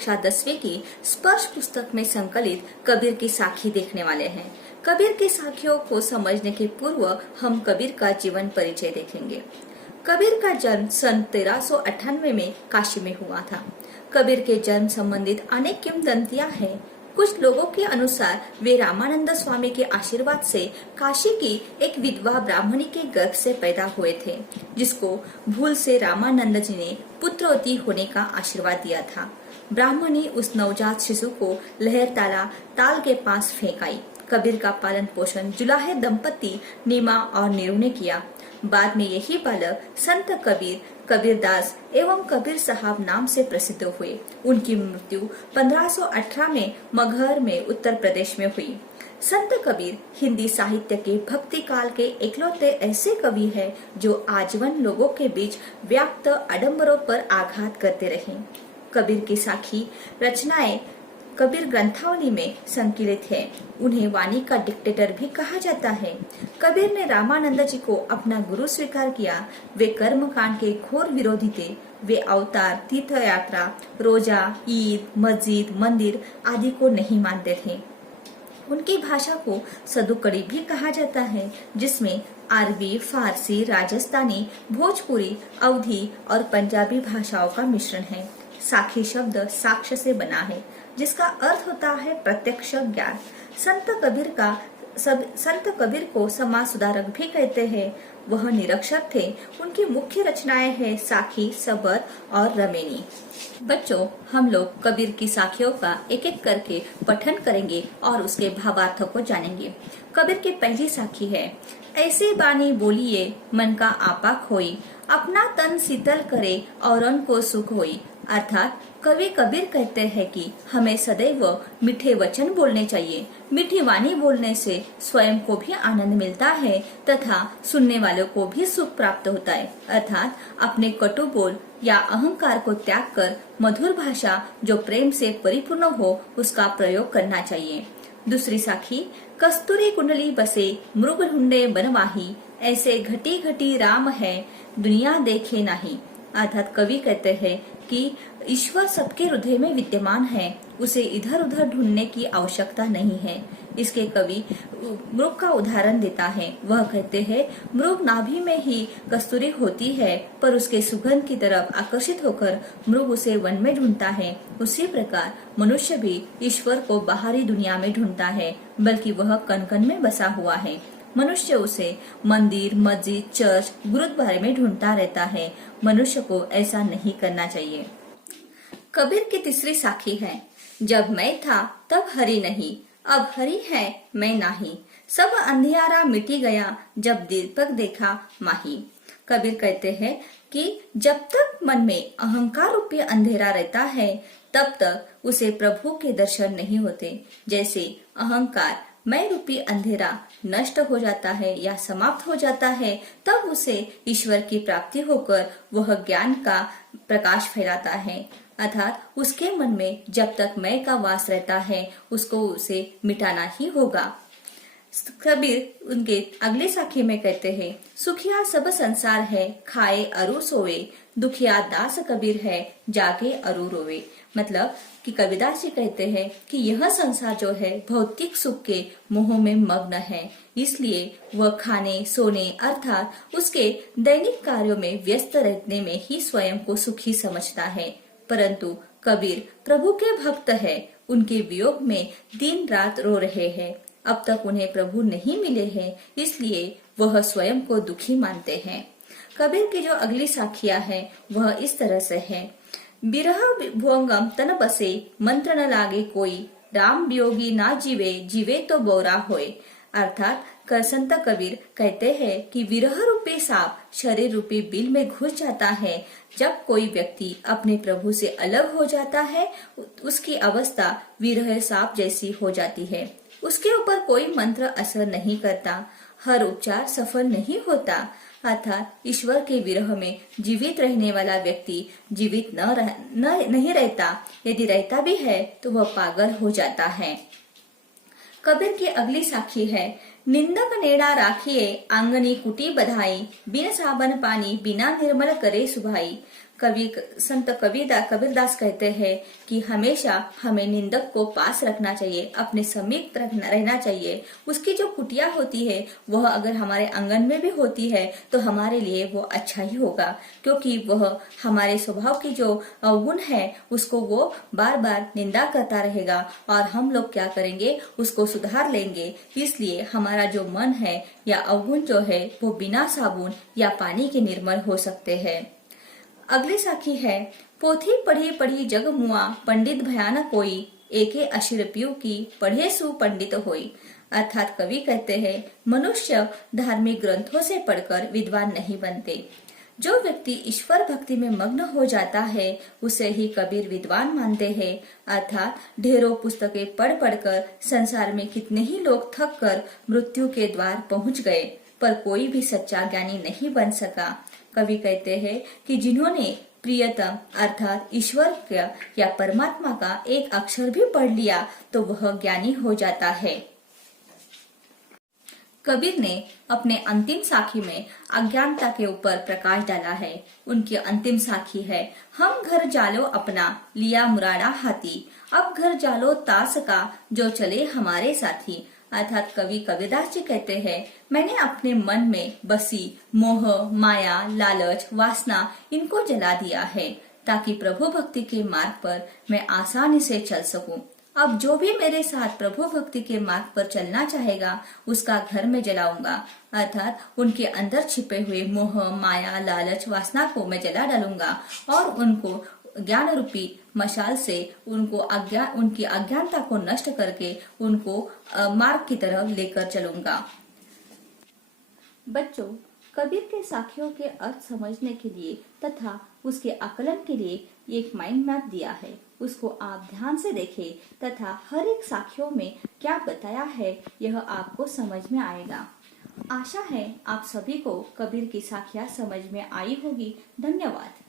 कक्षा 10वीं की स्पर्श पुस्तक में संकलित कबीर की साखी देखने वाले हैं। कबीर की साखियों को समझने के पूर्व हम कबीर का जीवन परिचय देखेंगे। कबीर का जन्म सन 1398 में काशी में हुआ था। कबीर के जन्म संबंधित अनेक किंवदंतियां हैं। कुछ लोगों के अनुसार वे रामानंद स्वामी के आशीर्वाद से काशी की एक विधवा ब्राह्मणी के गर्भ से पैदा हुए थे, जिसको भूल से रामानंद जी ने पुत्रवती होने का आशीर्वाद दिया था। ब्राह्मणी उस नवजात शिशु को लहरताला ताल के पास फेंक आई। कबीर का पालन पोषण जुलाहे दंपति नीमा और नीरू ने किया। बाद में यही बालक संत कबीर, कबीरदास एवं कबीर साहब नाम से प्रसिद्ध हुए। उनकी मृत्यु 1518 में मगहर में उत्तर प्रदेश में हुई। संत कबीर हिंदी साहित्य के भक्ति काल के इकलौते ऐसे कवि हैं जो आजीवन लोगों के बीच व्याप्त आडंबरों पर आघात करते रहे। कबीर की साखी रचनाएं कबीर ग्रंथावली में संकलित है। उन्हें वाणी का डिक्टेटर भी कहा जाता है। कबीर ने रामानंद जी को अपना गुरु स्वीकार किया। वे कर्मकांड के घोर विरोधी थे। वे अवतार, तीर्थ यात्रा, रोजा, ईद, मस्जिद, मंदिर आदि को नहीं मानते थे। उनकी भाषा को सदुकड़ी भी कहा जाता है, जिसमें अरबी, फारसी, राजस्थानी, भोजपुरी, अवधी और पंजाबी भाषाओं का मिश्रण है। साखी शब्द साक्ष्य से बना है, जिसका अर्थ होता है प्रत्यक्ष ज्ञान। संत कबीर को समाज सुधारक भी कहते हैं। वह निरक्षर थे। उनकी मुख्य रचनाएं हैं साखी, सबर और रमेनी। बच्चों, हम लोग कबीर की साखियों का एक एक करके पठन करेंगे और उसके भावार्थों को जानेंगे। कबीर की पहली साखी है, ऐसे बानी बोलिए मन का आपा खोई, अपना तन शीतल करे औरन को सुख होई। अर्थात कवि कबीर कहते हैं कि हमें सदैव मीठे वचन बोलने चाहिए। मीठी वाणी बोलने से स्वयं को भी आनंद मिलता है तथा सुनने वालों को भी सुख प्राप्त होता है। अर्थात अपने कटु बोल या अहंकार को त्याग कर मधुर भाषा जो प्रेम से परिपूर्ण हो उसका प्रयोग करना चाहिए। दूसरी साखी, कस्तूरी कुंडली बसे मृग ढूंढे बनवाही, ऐसे घटी घटी राम है दुनिया देखे नहीं। अर्थात कवि कहते हैं कि ईश्वर सबके हृदय में विद्यमान है, उसे इधर उधर ढूंढने की आवश्यकता नहीं है। इसके कवि मृग का उदाहरण देता है। वह कहते हैं, मृग नाभि में ही कस्तूरी होती है, पर उसके सुगंध की तरफ आकर्षित होकर मृग उसे वन में ढूंढता है। उसी प्रकार मनुष्य भी ईश्वर को बाहरी दुनिया में ढूंढता है, बल्कि वह कण कण में बसा हुआ है। मनुष्य उसे मंदिर, मस्जिद, चर्च, गुरुद्वारे में ढूंढता रहता है। मनुष्य को ऐसा नहीं करना चाहिए। कबीर की तीसरी साखी है, जब मैं था तब हरि नहीं, अब हरि है मैं नाही, सब अंधियारा मिटी गया जब दीपक देखा माही। कबीर कहते हैं कि जब तक मन में अहंकार रूपी अंधेरा रहता है तब तक उसे प्रभु के दर्शन नहीं होते। जैसे अहंकार मैं रूपी अंधेरा नष्ट हो जाता है या समाप्त हो जाता है, तब उसे ईश्वर की प्राप्ति होकर वह ज्ञान का प्रकाश फैलाता है। अर्थात उसके मन में जब तक मैं का वास रहता है उसको उसे मिटाना ही होगा। कबीर उनके अगले साखी में कहते हैं, सुखिया सब संसार है खाए अरु सोए, दुखिया दास कबीर है जागे अरु रोवे। मतलब कि कबीरदास जी कहते हैं कि यह संसार जो है भौतिक सुख के मोह में मग्न है, इसलिए वह खाने सोने अर्थात उसके दैनिक कार्यों में व्यस्त रहने में ही स्वयं को सुखी समझता है। परंतु कबीर प्रभु के भक्त है, उनके वियोग में दिन रात रो रहे हैं। अब तक उन्हें प्रभु नहीं मिले हैं, इसलिए वह स्वयं को दुखी मानते हैं। कबीर की जो अगली साखियां है वह इस तरह से है, बिरह भुवंगम तन बसे मंत्र न लागे कोई, राम वियोगी ना जीवे जीवे तो बोरा होए। अर्थात संत कबीर कहते हैं कि विरह रूपी सांप शरीर रूपी बिल में घुस जाता है। जब कोई व्यक्ति अपने प्रभु से अलग हो जाता है उसकी अवस्था विरह सांप जैसी हो जाती है। उसके ऊपर कोई मंत्र असर नहीं करता, हर उपचार सफल नहीं होता। अर्थात ईश्वर के विरह में जीवित रहने वाला व्यक्ति जीवित नहीं रहता, यदि रहता भी है तो वह पागल हो जाता है। कबीर की अगली साखी है, निंदक नेड़ा राखिए आंगनी कुटी बधाई, बिन साबन पानी बिना निर्मल करे सुभाई। संत कबीरदास कहते हैं कि हमेशा हमें निंदक को पास रखना चाहिए, अपने समीप रहना चाहिए। उसकी जो कुटिया होती है वह अगर हमारे आंगन में भी होती है तो हमारे लिए वो अच्छा ही होगा, क्योंकि वह हमारे स्वभाव की जो गुण है उसको वो बार बार निंदा करता रहेगा और हम लोग क्या करेंगे, उसको सुधार लेंगे। इसलिए हमारा जो मन है या अवगुण जो है वो बिना साबुन या पानी के निर्मल हो सकते हैं। अगली साखी है, पोथी पढ़ी पढ़ी जग मुआ, पंडित भयानक कोई, एके अशिर पीऊ की, पढ़े सु पंडित होई। अर्थात कवि कहते हैं मनुष्य धार्मिक ग्रंथों से पढ़कर विद्वान नहीं बनते। जो व्यक्ति ईश्वर भक्ति में मग्न हो जाता है उसे ही कबीर विद्वान मानते हैं। अर्थात ढेरों पुस्तकें पढ़ पढ़कर संसार में कितने ही लोग थक कर मृत्यु के द्वार पहुंच गए, पर कोई भी सच्चा ज्ञानी नहीं बन सका। कवि कहते हैं कि जिन्होंने प्रियतम अर्थात ईश्वर का या परमात्मा का एक अक्षर भी पढ़ लिया तो वह ज्ञानी हो जाता है। कबीर ने अपने अंतिम साखी में अज्ञानता के ऊपर प्रकाश डाला है। उनकी अंतिम साखी है, हम घर जालो अपना, लिया मुराड़ा हाथी, अब घर जालो तास का, जो चले हमारे साथी। अर्थात कवि कबीरदास जी कहते हैं, मैंने अपने मन में बसी मोह, माया, लालच, वासना इनको जला दिया है ताकि प्रभु भक्ति के मार्ग पर मैं आसानी से चल सकूं। अब जो भी मेरे साथ प्रभु भक्ति के मार्ग पर चलना चाहेगा उसका घर में जलाऊंगा। अर्थात उनके अंदर छिपे हुए मोह, माया, लालच, वासना को मैं जला डालूंगा और उनको ज्ञान रूपी मशाल से उनकी अज्ञानता को नष्ट करके उनको मार्ग की तरफ लेकर चलूंगा। बच्चों, कबीर के साखियों के अर्थ समझने के लिए तथा उसके आकलन के लिए एक माइंड मैप दिया है, उसको आप ध्यान से देखें तथा हर एक साखियों में क्या बताया है यह आपको समझ में आएगा। आशा है आप सभी को कबीर की साखियां समझ में आई होगी। धन्यवाद।